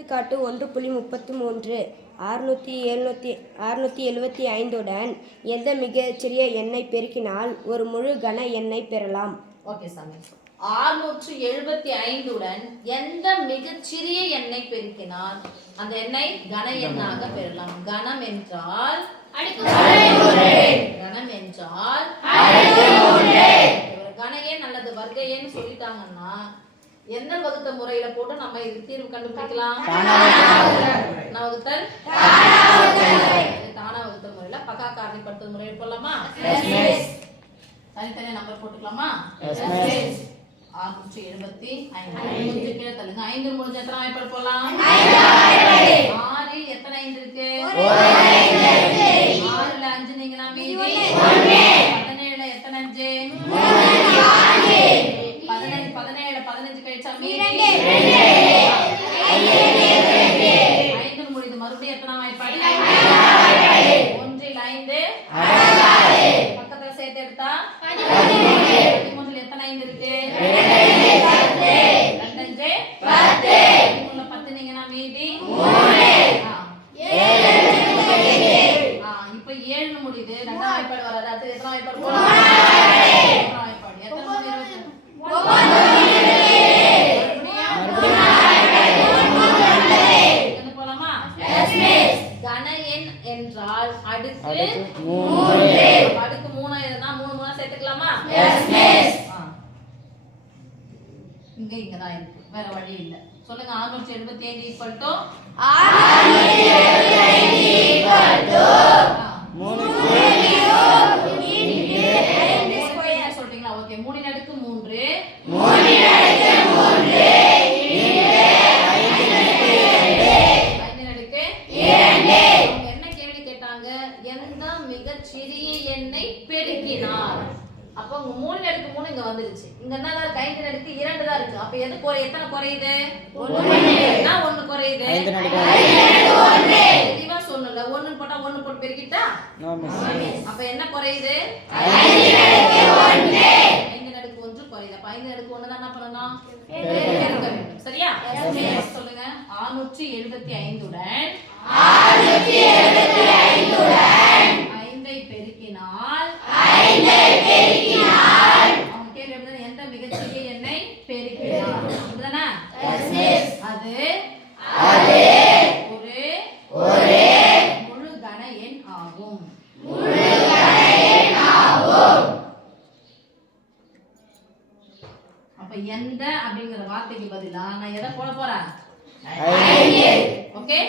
எடுத்துக்காட்டு ஒன்று புள்ளி முப்பத்தி மூன்று அறுநூற்றி எழுநூற்றி அறுநூற்றி எழுபத்தி ஐந்துடன் எந்த மிகச்சிறிய எண்ணை பெருக்கினால் ஒரு முழு கன எண்ணை பெறலாம்? ஓகே சாமி. ஆறுநூற்று எழுபத்தி ஐந்துடன் எந்த மிகச்சிறிய எண்ணை பெருக்கினால் அந்த எண்ணை கன எண்ணாக பெறலாம். கணம் என்றால் கணம் என்றால் கன எண் அல்லது வர்க்க எண் சொல்லிட்டாங்கன்னா எந்த வகுத்த முறையில போட்டு நம்ம இது தீர்வு கண்டுபிடிக்கலாம்? என்ன தானா வகுத்த முறையில பக்கா காரணிப்படுத்தல் முறையில் போடலாமா? தனித்தனியா நம்பர் போட்டுக்கலாமா? ஆறுநூற்றி எழுபத்தி ஐந்து. கீழே தள்ளுங்க. ஐந்து முடிஞ்ச எத்தனை வாய்ப்பாடு போடலாம்? ஆறில் எத்தனை ஐந்து இருக்கு? ஆறுல அஞ்சு நீங்க மீதி? பதினேழுல எத்தனை அஞ்சு? ஐந்து முடியுது மறுபடியும் எத்தனை வாய்ப்பாடு? ஒன்றில் ஐந்து. பக்கத்துல சேர்த்து எடுத்தா? பதிமூன்றுல எத்தனை ஐந்து இருக்கு? ரெண்டஞ்சு பதிமூணுல பத்து நீங்கன்னா மீதி? ஆ. ஆ, இப்ப ஏழு முடியுது. ரெண்டாம் வாய்ப்பாடு வராது. அடுத்து எத்தனை வாய்ப்பாடு போலாம்? வாய்ப்பாடு. எத்தனை கன எண் என்றால் அடுக்கு அடுக்கு மூணா எதுனா மூணு மூணா சேர்த்துக்கலாமா? ஆ. இங்க இங்கதான் இருக்கு. வேற வழி இல்ல. சொல்லுங்க ஆறுநூற்றி எழுபத்தி ஐந்து ஈக்குவல் டு சொல்றீங்களா? ஓகே மூணின் அடுக்கு மூன்று. மிகச்சிறிய எண்ணை பெருக்கினார். அப்ப உங்க மூணு அடுக்கு மூணு இங்க வந்துருச்சு. இங்க என்ன தான் இருக்கு ஐந்து அடுக்கு இரண்டு தான் இருக்கு. அப்ப எது குறை? எத்தனை குறையுது என்ன ஒண்ணு குறையுது தெளிவா சொன்னல ஒண்ணு போட்டா ஒண்ணு போட்டு பெருக்கிட்டா? அப்ப என்ன குறையுது ஐந்து நடுக்கு ஒன்று. குறையுது அப்ப ஐந்து நடுக்கு ஒண்ணு தான் என்ன பண்ணணும் சரியா? சொல்லுங்க. ஆறுநூற்றி எழுபத்தி ஐந்துடன் ஐந்தை மிகச்சிறிய எண்ணை பெருக்கினார் அப்படிதானே? அது ஒரு முழு கன எண் ஆகும். அப்ப எந்த அப்படிங்கிற வார்த்தைக்கு பதிலா? நான் எதை போட போறேன்? ஓகே